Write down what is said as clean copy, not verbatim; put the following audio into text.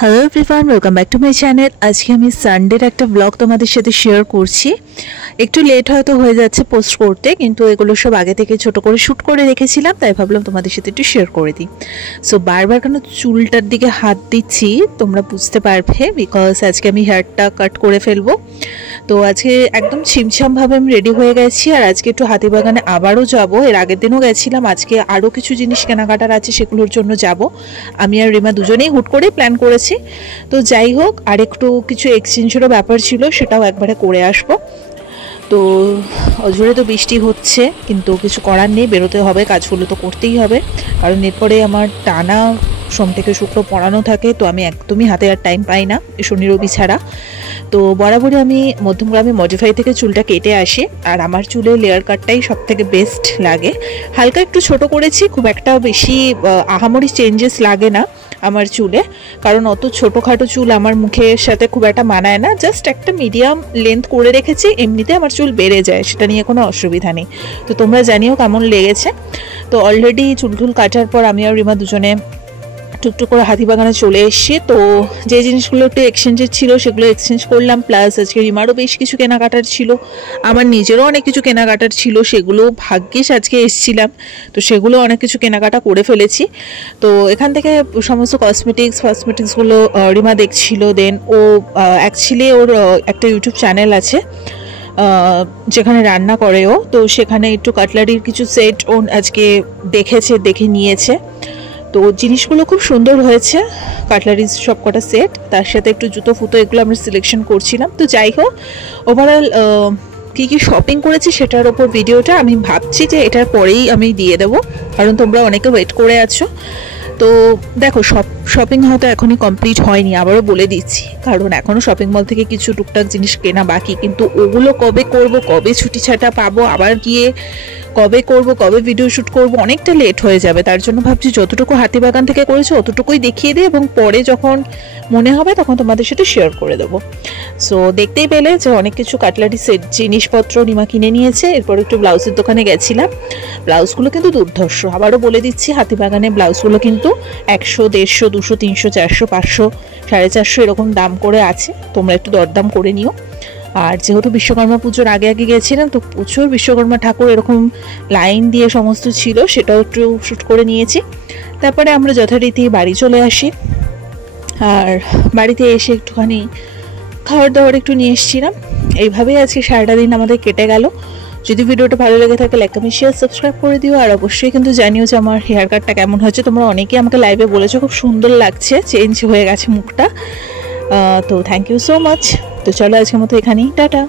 Hello everyone, welcome back to my channel. আজকে আমি সানডের একটা ব্লগ তোমাদের সাথে শেয়ার করছি। একটু লেট হয়তো হয়ে যাচ্ছে পোস্ট করতে, কিন্তু এগুলো সব আগে থেকে ছোট করে শ্যুট করে রেখেছিলাম, তাই ভাবলাম তোমাদের সাথে একটু শেয়ার করে দিই। সো বারবার কেন চুলটার দিকে হাত দিচ্ছি তোমরা বুঝতে পারবে, বিকজ আজকে আমি হেয়ারটা কাট করে ফেলবো। তো আজকে একদম ছিমছামভাবে আমি রেডি হয়ে গেছি, আর আজকে একটু হাতিবাগানে আবারও যাব। এর আগের দিনও গেছিলাম, আজকে আরও কিছু জিনিস কেনাকাটার আছে, সেগুলোর জন্য যাব। আমি আর রিমা দুজনেই হুট করে প্ল্যান করেছি। তো যাই হোক, আর একটু কিছু এক্সচেঞ্জেরও ব্যাপার ছিল, সেটাও একবারে করে আসবো। তো অঝরে তো বৃষ্টি হচ্ছে, কিন্তু কিছু করার নেই, বেরোতে হবে, কাজগুলো তো করতেই হবে। কারণ এরপরে আমার টানা সোম থেকে শুক্র পড়ানো থাকে, তো আমি একদমই হাতে আর টাইম পাই না শনি রবি ছাড়া। তো বরাবরই আমি মধ্যমগ্রামে মডিফাই থেকে চুলটা কেটে আসি, আর আমার চুলে লেয়ার কাটটাই সব থেকে বেস্ট লাগে। হালকা একটু ছোট করেছি, খুব একটা বেশি আহামরি চেঞ্জেস লাগে না আমার চুলে, কারণ অত ছোটোখাটো চুল আমার মুখের সাথে খুব একটা মানায় না। জাস্ট একটা মিডিয়াম লেন্থ করে রেখেছি, এমনিতে আমার চুল বেড়ে যায়, সেটা নিয়ে কোনো অসুবিধা নেই। তো তোমরা জানিও কেমন লেগেছে। তো অলরেডি চুল কাটার পর আমি আর রিমা দুজনে টুকটুক করে হাতিবাগানে চলে এসেছি। তো যে জিনিসগুলো একটু এক্সচেঞ্জের ছিল সেগুলো এক্সচেঞ্জ করলাম, প্লাস আজকে রিমারও বেশ কিছু কেনাকাটার ছিল, আমার নিজেরও অনেক কিছু কেনাকাটার ছিল, সেগুলো ভাগ্যিস আজকে এসেছিলাম, তো সেগুলো অনেক কিছু কেনাকাটা করে ফেলেছি। তো এখান থেকে সমস্ত কসমেটিক্সগুলো রিমা দেখছিল। দেন ও অ্যাকচুয়ালি ওর একটা ইউটিউব চ্যানেল আছে যেখানে রান্না করে ও, তো সেখানে একটু কাটলারির কিছু সেট ও আজকে দেখে নিয়েছে। তো জিনিসগুলো খুব সুন্দর হয়েছে, কাটলারিজ সব কটা সেট, তার সাথে একটু জুতো ফুতো এগুলো আমরা সিলেকশন করছিলাম। তো যাই হোক, ওভারঅল কী কী শপিং করেছি সেটার ওপর ভিডিওটা আমি ভাবছি যে এটার পরেই আমি দিয়ে দেবো, কারণ তোমরা অনেকে ওয়েট করে আছো। তো দেখো, শপিং হয়তো এখনই কমপ্লিট হয়নি, আবারও বলে দিচ্ছি, কারণ এখনও শপিং মল থেকে কিছু টুকটাক জিনিস কেনা বাকি, কিন্তু ওগুলো কবে করব, কবে ছুটি ছাটা পাবো, আবার গিয়ে কবে করব, কবে ভিডিও শ্যুট করব, অনেকটা লেট হয়ে যাবে। তার জন্য ভাবছি যতটুকু হাতিবাগান থেকে করেছি অতটুকুই দেখিয়ে দিই, এবং পরে যখন মনে হবে তখন তোমাদের সাথে শেয়ার করে দেবো। সো দেখতেই পেলে যে অনেক কিছু কাটলারি সেট জিনিসপত্র নিমা কিনে নিয়েছে। এরপর একটু ব্লাউজের দোকানে গেছিলাম, ব্লাউজগুলো কিন্তু দুর্ধর্ষ, আবারও বলে দিচ্ছি, হাতিবাগানে ব্লাউজগুলো কিন্তু 100, 150, 200, 300, 400, 500, 450 এরকম দাম করে আছে, তোমরা একটু দরদাম করে নিও। আর যেহেতু বিশ্বকর্মা পুজোর আগে গেছিলাম, তো প্রচুর বিশ্বকর্মা ঠাকুর এরকম লাইন দিয়ে সমস্ত ছিল, সেটাও একটু শ্যুট করে নিয়েছি। তারপরে আমরা যথারীতি বাড়ি চলে আসি, আর বাড়িতে এসে একটুখানি খাবার দাবার একটু নিয়ে এসেছিলাম। এইভাবেই আজকে সারাটা দিন আমাদের কেটে গেল। যদি ভিডিওটা ভালো লেগে থাকে লাইক, কমেন্ট, শেয়ার, সাবস্ক্রাইব করে দিও। আর অবশ্যই কিন্তু জানিও যে আমার হেয়ার কাটটা কেমন হয়েছে। তোমরা অনেকেই আমাকে লাইভে বলেছো খুব সুন্দর লাগছে, চেঞ্জ হয়ে গেছে মুখটা। তো থ্যাংক ইউ সো মাচ। তো চলো আজকের মতো এখানেই, টাটা।